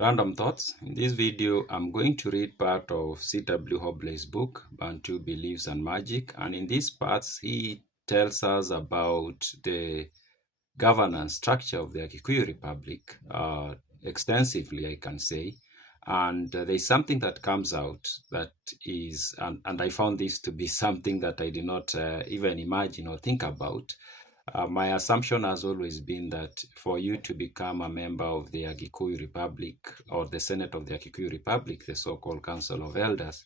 Random thoughts. In this video, I'm going to read part of C.W. Hobley's book, Bantu Beliefs and Magic. And in these parts, he tells us about the governance structure of the Agikuyu Republic extensively, I can say. And there's something that comes out that is, and I found this to be something that I did not even imagine or think about. My assumption has always been that for you to become a member of the Agikuyu Republic or the Senate of the Agikuyu Republic, the so-called Council of Elders,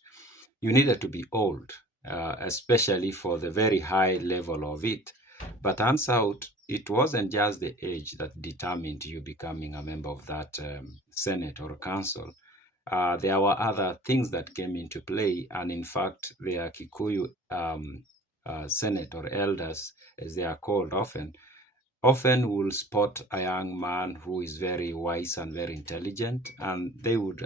you needed to be old, especially for the very high level of it. But turns out it wasn't just the age that determined you becoming a member of that Senate or council. There were other things that came into play, and in fact, the Kikuyu Senate or elders, as they are called often will spot a young man who is very wise and very intelligent, and they would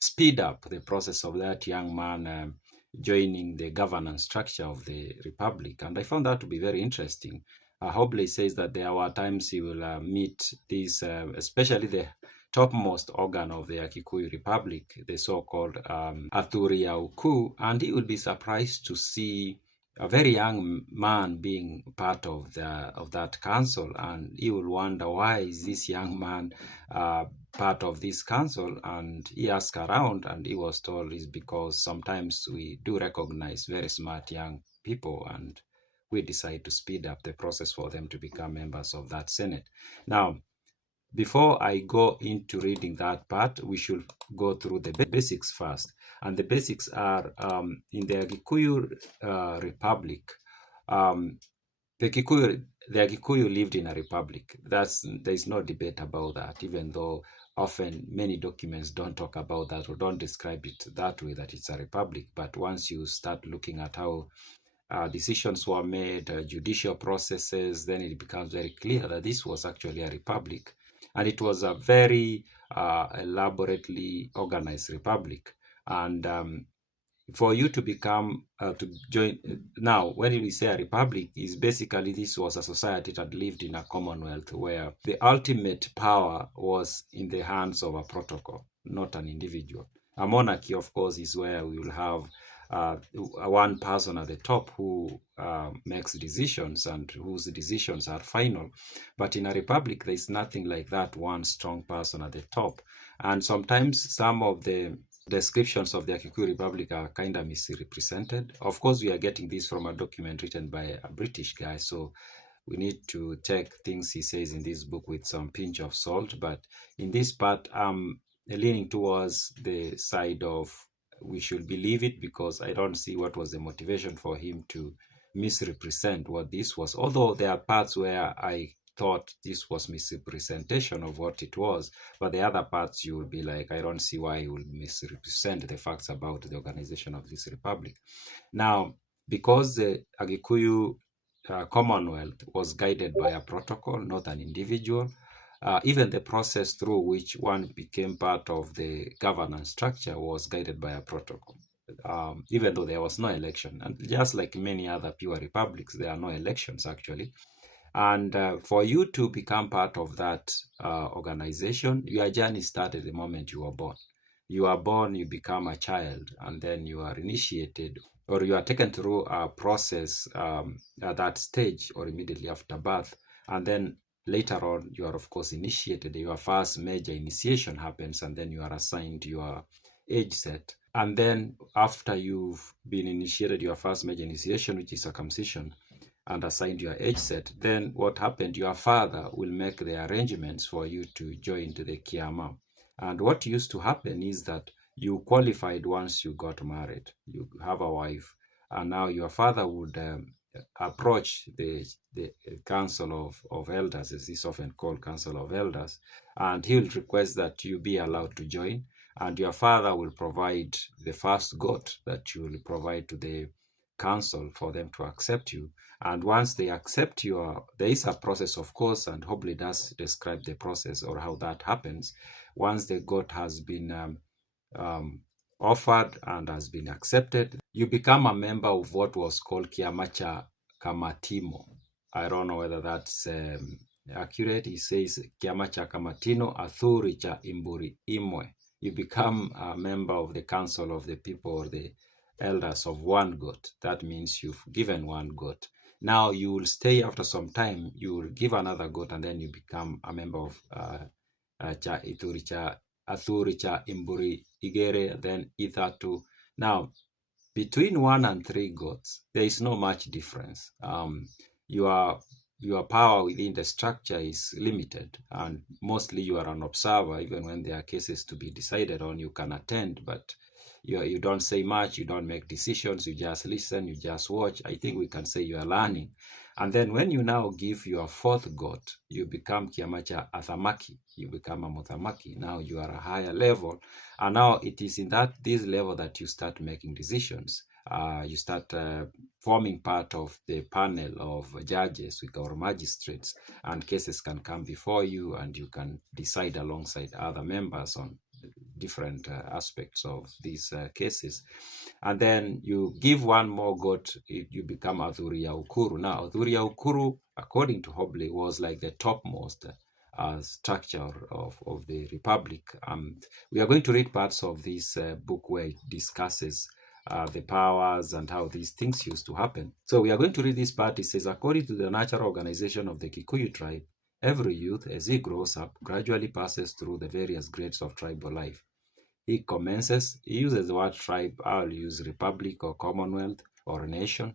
speed up the process of that young man joining the governance structure of the republic. And I found that to be very interesting. Hobley says that there were times he will meet these, especially the topmost organ of the Kikuyu Republic, the so-called Athuriauku, and he would be surprised to see a very young man being part of that council, and he will wonder why is this young man part of this council. And he asked around, and he was told is because sometimes we do recognize very smart young people, and we decide to speed up the process for them to become members of that Senate. Now, before I go into reading that part, we should go through the basics first. And the basics are in the Agikuyu Republic, um, the Agikuyu lived in a republic. There's no debate about that, even though often many documents don't talk about that or don't describe it that way, that it's a republic. But once you start looking at how decisions were made, judicial processes, then it becomes very clear that this was actually a republic. And it was a very elaborately organized republic. And for you to become, to join, now, when we say a republic, is basically this was a society that lived in a commonwealth where the ultimate power was in the hands of a protocol, not an individual. A monarchy, of course, is where we will have one person at the top who makes decisions and whose decisions are final. But in a republic, there is nothing like that one strong person at the top. And sometimes some of the descriptions of the Agikuyu Republic are kind of misrepresented. Of course, we are getting this from a document written by a British guy, so we need to take things he says in this book with some pinch of salt. But in this part, I'm leaning towards the side of we should believe it, because I don't see what was the motivation for him to misrepresent what this was. Although there are parts where I thought this was misrepresentation of what it was, but the other parts you will be like, I don't see why you will misrepresent the facts about the organization of this republic. Now, because the Agikuyu Commonwealth was guided by a protocol, not an individual, even the process through which one became part of the governance structure was guided by a protocol. Even though there was no election. And just like many other pure republics, there are no elections actually. And for you to become part of that organization, your journey started the moment you were born. You are born, you become a child, and then you are initiated, or you are taken through a process at that stage or immediately after birth. And then later on, you are, of course, initiated. Your first major initiation happens, and then you are assigned your age set. And then after you've been initiated your first major initiation, which is circumcision, and assigned your age set, then what happened, your father will make the arrangements for you to join to the Kiama. And what used to happen is that you qualified once you got married, you have a wife, and now your father would approach the council of elders, as is often called council of elders, and he will request that you be allowed to join, and your father will provide the first goat that you will provide to the council for them to accept you. And once they accept you, there is a process, of course, and Hobley does describe the process or how that happens. Once the goat has been offered and has been accepted, you become a member of what was called Kiamacha Kamatimo. I don't know whether that's accurate. He says, Kiama cha Kamatino, Athuri cha Imburi Imwe. You become a member of the council of the people or the elders of one goat. That means you've given one goat. Now you will stay after some time, you will give another goat, and then you become a member of cha Ituri cha Athuri cha Imburi Igere, then Ithatu. Now, between 1 and 3 goats, there is no much difference. Your your power within the structure is limited, and mostly you are an observer. Even when there are cases to be decided on, you can attend, but you don't say much, you don't make decisions, you just listen, you just watch. I think we can say you are learning. And then when you now give your fourth goat, you become Kiamacha Athamaki, you become a Muthamaki. Now you are a higher level, and now it is in this level that you start making decisions. You start forming part of the panel of judges or magistrates, and cases can come before you, and you can decide alongside other members on different aspects of these cases. And then you give one more goat, you become Adhuria Ukuru. Now, Adhuria Ukuru, according to Hobley, was like the topmost structure of the republic. We are going to read parts of this book where it discusses the powers and how these things used to happen. So we are going to read this part. It says, according to the natural organization of the Kikuyu tribe, every youth, as he grows up, gradually passes through the various grades of tribal life. He uses the word tribe, I'll use republic or commonwealth or nation.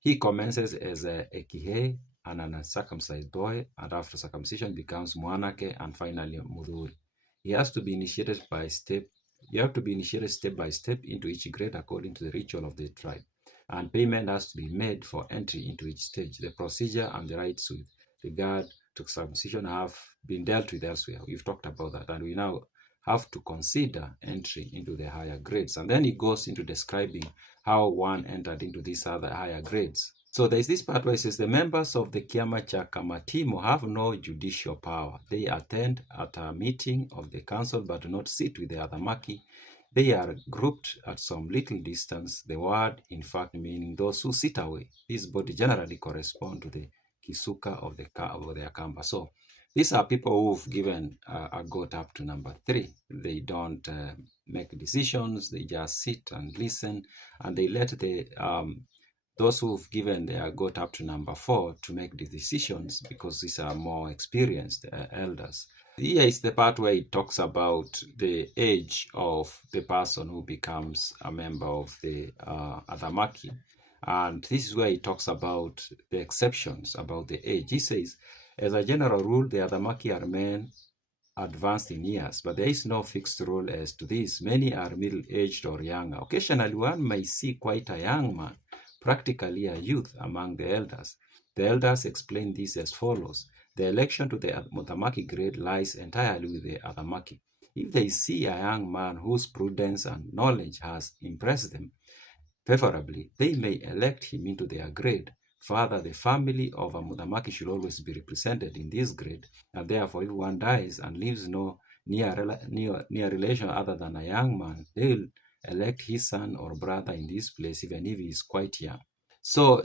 He commences as a Kihei and an uncircumcised boy, and after circumcision becomes Mwanake and finally Mudhuri. He has to be initiated by step. You have to be initiated step by step into each grade according to the ritual of the tribe, and payment has to be made for entry into each stage. The procedure and the rites with regard to circumcision have been dealt with elsewhere. We've talked about that, and we now have to consider entry into the higher grades. And then he goes into describing how one entered into these other higher grades. So there's this part where it says, the members of the Kiama cha Kamatimo have no judicial power. They attend at a meeting of the council but do not sit with the other Maki. They are grouped at some little distance, the word in fact meaning those who sit away. These bodies generally correspond to the Kisuka of the Akamba. So these are people who've given a goat up to number 3. They don't make decisions. They just sit and listen, and they let those who've given their goat up to number 4 to make the decisions, because these are more experienced elders. Here is the part where it talks about the age of the person who becomes a member of the Adhamaki. And this is where he talks about the exceptions about the age. He says, as a general rule, the Adhamaki are men advanced in years, but there is no fixed rule as to this. Many are middle-aged or younger. Occasionally, one may see quite a young man, practically a youth, among the elders. The elders explain this as follows. The election to the Mutamaki grade lies entirely with the Adhamaki. If they see a young man whose prudence and knowledge has impressed them favorably, they may elect him into their grade. Further, the family of a Mutamaki should always be represented in this grade, and therefore if one dies and leaves no near relation other than a young man, they will elect his son or brother in this place, even if he is quite young. So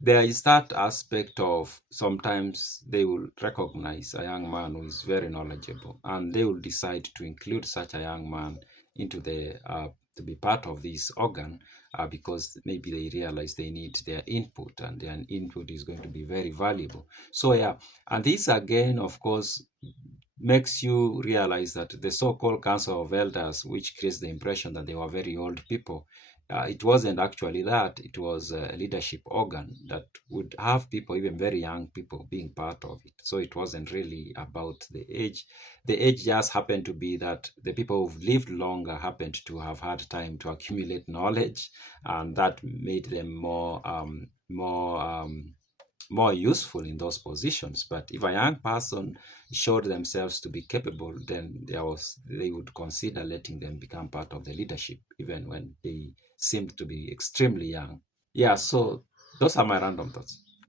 there is that aspect of sometimes they will recognize a young man who is very knowledgeable, and they will decide to include such a young man into the to be part of this organ because maybe they realize they need their input, and their input is going to be very valuable. So and this again, of course, makes you realize that the so-called council of elders, which creates the impression that they were very old people, it wasn't actually that. It was a leadership organ that would have people, even very young people, being part of it. So it wasn't really about the age. The age just happened to be that the people who've lived longer happened to have had time to accumulate knowledge, and that made them more useful in those positions. But if a young person showed themselves to be capable, then they would consider letting them become part of the leadership, even when they seemed to be extremely young. Yeah, so those are my random thoughts.